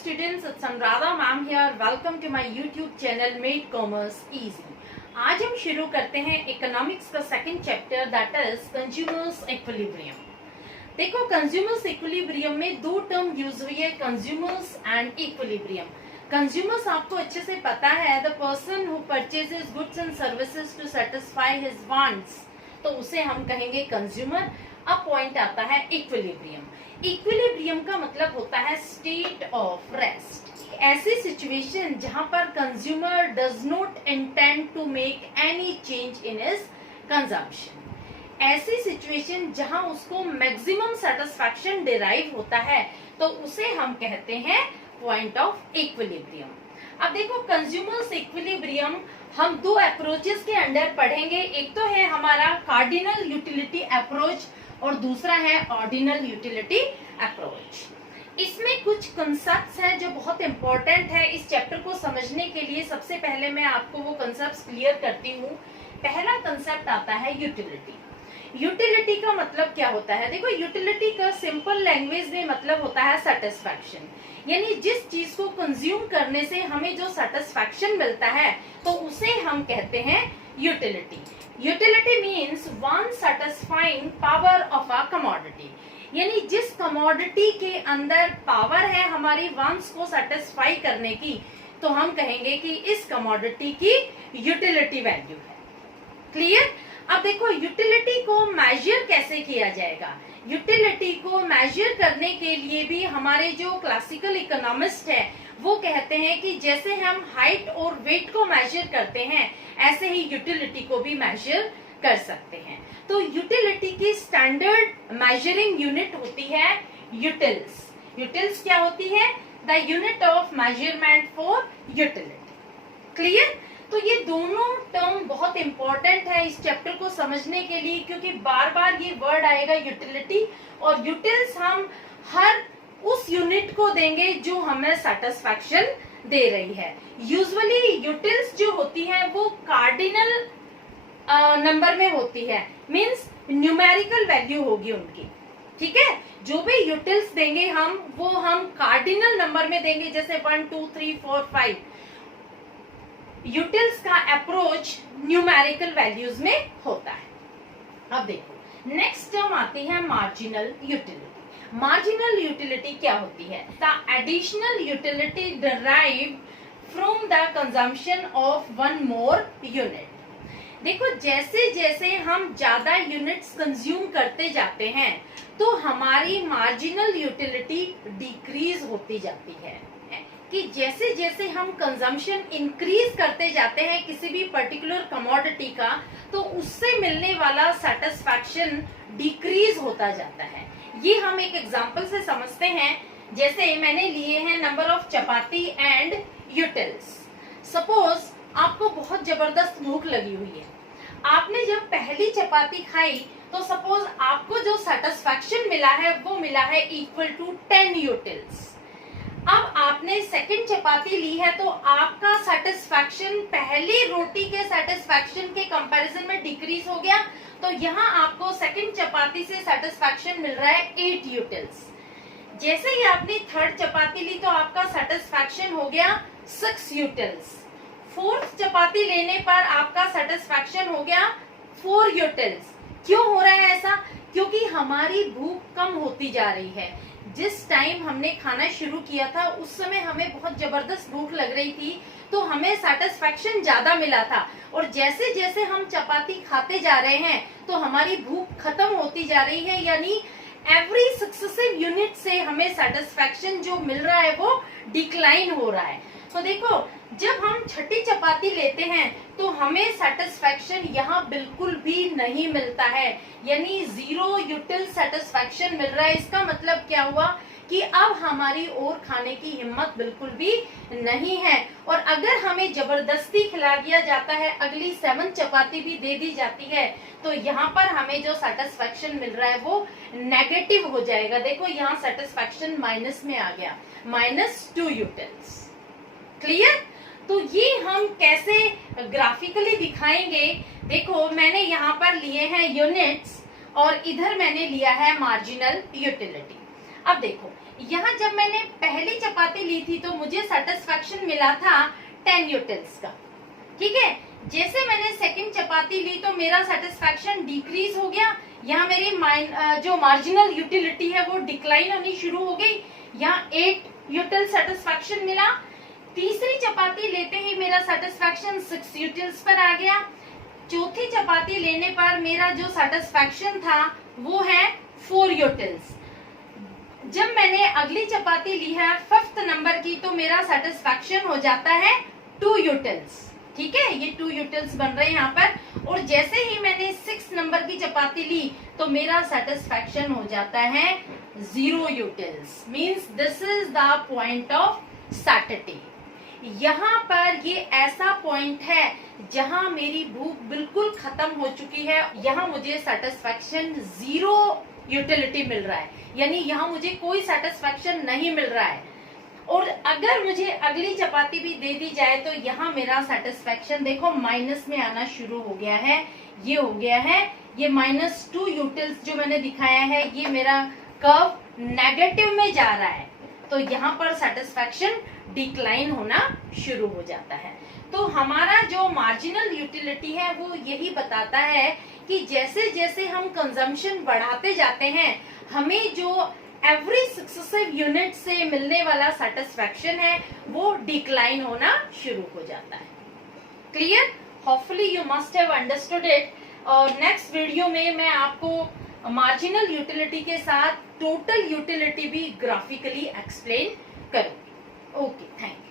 students, it's Anuradha ma'am here. Welcome to my YouTube channel Made Commerce Easy. आज हम शुरू करते हैं इकोनॉमिक्स का second chapter that is consumers equilibrium. देखो कंज्यूमर्स इक्विलिब्रियम में दो टर्म यूज हुई है, कंज्यूमर्स एंड इक्विलिब्रियम। कंज्यूमर्स आपको अच्छे से पता है, the person who purchases goods and services to satisfy his wants, तो उसे हम कहेंगे कंज्यूमर। अब पॉइंट आता है इक्विलिब्रियम। इक्विलिब्रियम का मतलब होता है स्टेट ऑफ रेस्ट, ऐसी सिचुएशन जहां पर consumer does not intend to make any change in his consumption. ऐसी सिचुएशन जहां उसको मैक्सिमम सेटिस्फैक्शन डिराइव होता है, तो उसे हम कहते हैं पॉइंट ऑफ इक्विलिब्रियम। अब देखो कंज्यूमर्स इक्विलिब्रियम हम दो अप्रोचेस के अंडर पढ़ेंगे। एक तो है हमारा कार्डिनल यूटिलिटी अप्रोच और दूसरा है ऑर्डिनल यूटिलिटी अप्रोच। इसमें कुछ कंसेप्ट्स हैं जो बहुत इंपॉर्टेंट है इस चैप्टर को समझने के लिए। सबसे पहले मैं आपको वो कंसेप्ट्स क्लियर करती हूँ। पहला कंसेप्ट आता है यूटिलिटी। यूटिलिटी का मतलब क्या होता है? देखो यूटिलिटी का सिंपल लैंग्वेज में मतलब होता है सेटिस्फैक्शन, यानी जिस चीज को कंज्यूम करने से हमें जो सेटिस्फैक्शन मिलता है तो उसे हम कहते हैं utility. Utility means one satisfying power of a commodity, यानी जिस कमोडिटी के अंदर पावर है हमारी वंस को सेटिस्फाई करने की, तो हम कहेंगे कि इस कमोडिटी की यूटिलिटी वैल्यू है। क्लियर? अब देखो यूटिलिटी को मेजर कैसे किया जाएगा? यूटिलिटी को मेजर करने के लिए भी हमारे जो क्लासिकल इकोनॉमिस्ट है वो कहते हैं कि जैसे हम हाइट और वेट को मेजर करते हैं, ऐसे ही यूटिलिटी को भी मेजर कर सकते हैं। तो यूटिलिटी की स्टैंडर्ड मेजरिंग यूनिट होती है यूटिल्स। यूटिल्स क्या होती है? The unit of measurement for utility. Clear? तो ये दोनों टर्म बहुत इंपॉर्टेंट है इस चैप्टर को समझने के लिए, क्योंकि बार बार ये वर्ड आएगा यूटिलिटी, और यूटिल्स हम हर उस यूनिट को देंगे जो हमें सेटिस्फैक्शन दे रही है। यूजुअली यूटिल्स जो होती है वो कार्डिनल नंबर में होती है, मींस न्यूमेरिकल वैल्यू होगी उनकी। ठीक है, जो भी यूटिल्स देंगे वो हम कार्डिनल नंबर में देंगे, जैसे 1 2 3 4 5। यूटिल्स का अप्रोच न्यूमेरिकल वैल्यूज में होता है। अब देखो नेक्स्ट टर्म आती है मार्जिनल यूटिलिटी। मार्जिनल यूटिलिटी क्या होती है? The additional utility derived from the consumption of one more unit. देखो जैसे जैसे हम ज्यादा यूनिट्स कंज्यूम करते जाते हैं तो हमारी मार्जिनल यूटिलिटी डिक्रीज होती जाती है, कि जैसे जैसे हम कंजम्पशन इंक्रीज करते जाते हैं किसी भी पर्टिकुलर कमोडिटी का, तो उससे मिलने वाला सेटिस्फैक्शन डिक्रीज होता जाता है। ये हम एक एग्जांपल से समझते हैं। जैसे मैंने लिए हैं number of chapati and utils. Suppose आपको बहुत जबरदस्त भूख लगी हुई है, आपने जब पहली चपाती खाई तो सपोज आपको जो सेटिस्फैक्शन मिला है वो मिला है इक्वल टू 10 यूटिल्स। अब आपने सेकंड चपाती ली है तो आपका सेटिस्फैक्शन पहली रोटी के सेटिस्फैक्शन के कंपैरिजन में डिक्रीज हो गया, तो यहाँ आपको सेकंड चपाती से सेटिस्फैक्शन मिल रहा है 8 यूटिल्स। जैसे ही आपने थर्ड चपाती ली तो आपका सेटिस्फैक्शन हो गया 6 यूटिल्स। फोर्थ चपाती लेने पर आपका सेटिस्फैक्शन हो गया 4 यूटिल्स। क्यों हो रहा है ऐसा? क्योंकि हमारी भूख कम होती जा रही है। जिस टाइम हमने खाना शुरू किया था उस समय हमें बहुत जबरदस्त भूख लग रही थी, तो हमें सेटिस्फैक्शन ज्यादा मिला था, और जैसे जैसे हम चपाती खाते जा रहे हैं तो हमारी भूख खत्म होती जा रही है, यानी एवरी सक्सेसिव यूनिट से हमें सेटिस्फैक्शन जो मिल रहा है वो डिक्लाइन हो रहा है। तो देखो जब हम छठी चपाती लेते हैं तो हमें सेटिस्फैक्शन यहाँ बिल्कुल भी नहीं मिलता है, यानी 0 यूटिल सेटिस्फैक्शन मिल रहा है। इसका मतलब क्या हुआ कि अब हमारी और खाने की हिम्मत बिल्कुल भी नहीं है, और अगर हमें जबरदस्ती खिला दिया जाता है, अगली 7 चपाती भी दे दी जाती है, तो यहाँ पर हमें जो सेटिस्फैक्शन मिल रहा है वो नेगेटिव हो जाएगा। देखो यहाँ सेटिस्फैक्शन माइनस में आ गया, -2 यूटिल्स। क्लियर? तो ये हम कैसे ग्राफिकली दिखाएंगे? देखो मैंने यहाँ पर लिए हैं यूनिट्स और इधर मैंने लिया है मार्जिनल यूटिलिटी। अब देखो यहाँ जब मैंने पहली चपाती ली थी तो मुझे सेटिस्फैक्शन मिला था 10 यूटिल्स का, ठीक है। जैसे मैंने सेकंड चपाती ली तो मेरा सेटिस्फैक्शन डिक्रीज हो गया, यहाँ मेरी जो मार्जिनल यूटिलिटी है वो डिक्लाइन होनी शुरू हो गई, यहाँ 8 यूटिल सेटिस्फैक्शन मिला। तीसरी चपाती लेते ही मेरा सेटिस्फैक्शन 6 यूटिल्स पर आ गया। चौथी चपाती लेने पर मेरा जो सेटिस्फैक्शन था वो है 4 यूटिल्स। जब मैंने अगली चपाती ली है 5th नंबर की तो मेरा सेटिस्फैक्शन हो जाता है 2 यूटिल्स, ठीक है। ये 2 यूटिल्स बन रहे हैं यहाँ पर। और जैसे ही मैंने 6 नंबर की चपाती ली तो मेरा सेटिस्फैक्शन हो जाता है 0 utils. Means this is the point of satisfaction. यहाँ पर ये ऐसा पॉइंट है जहां मेरी भूख बिल्कुल खत्म हो चुकी है, यहाँ मुझे सेटिस्फैक्शन 0 यूटिलिटी मिल रहा है, यानी यहाँ मुझे कोई सेटिस्फैक्शन नहीं मिल रहा है। और अगर मुझे अगली चपाती भी दे दी जाए तो यहाँ मेरा सेटिस्फैक्शन देखो माइनस में आना शुरू हो गया है, ये हो गया है, ये -2 यूटिल्स जो मैंने दिखाया है, ये मेरा कर्व नेगेटिव में जा रहा है, तो यहाँ पर सेटिस्फैक्शन डिक्लाइन होना शुरू हो जाता है। तो हमारा जो मार्जिनल यूटिलिटी है वो यही बताता है कि जैसे जैसे हम कंजम्पशन बढ़ाते जाते हैं, हमें जो एवरी सक्सेसिव यूनिट से मिलने वाला सेटिस्फैक्शन है वो डिक्लाइन होना शुरू हो जाता है। Clear? Hopefully you must have understood it. और नेक्स्ट वीडियो में मैं आपको मार्जिनल यूटिलिटी के साथ टोटल यूटिलिटी भी ग्राफिकली एक्सप्लेन करूंगी। Okay, thank you.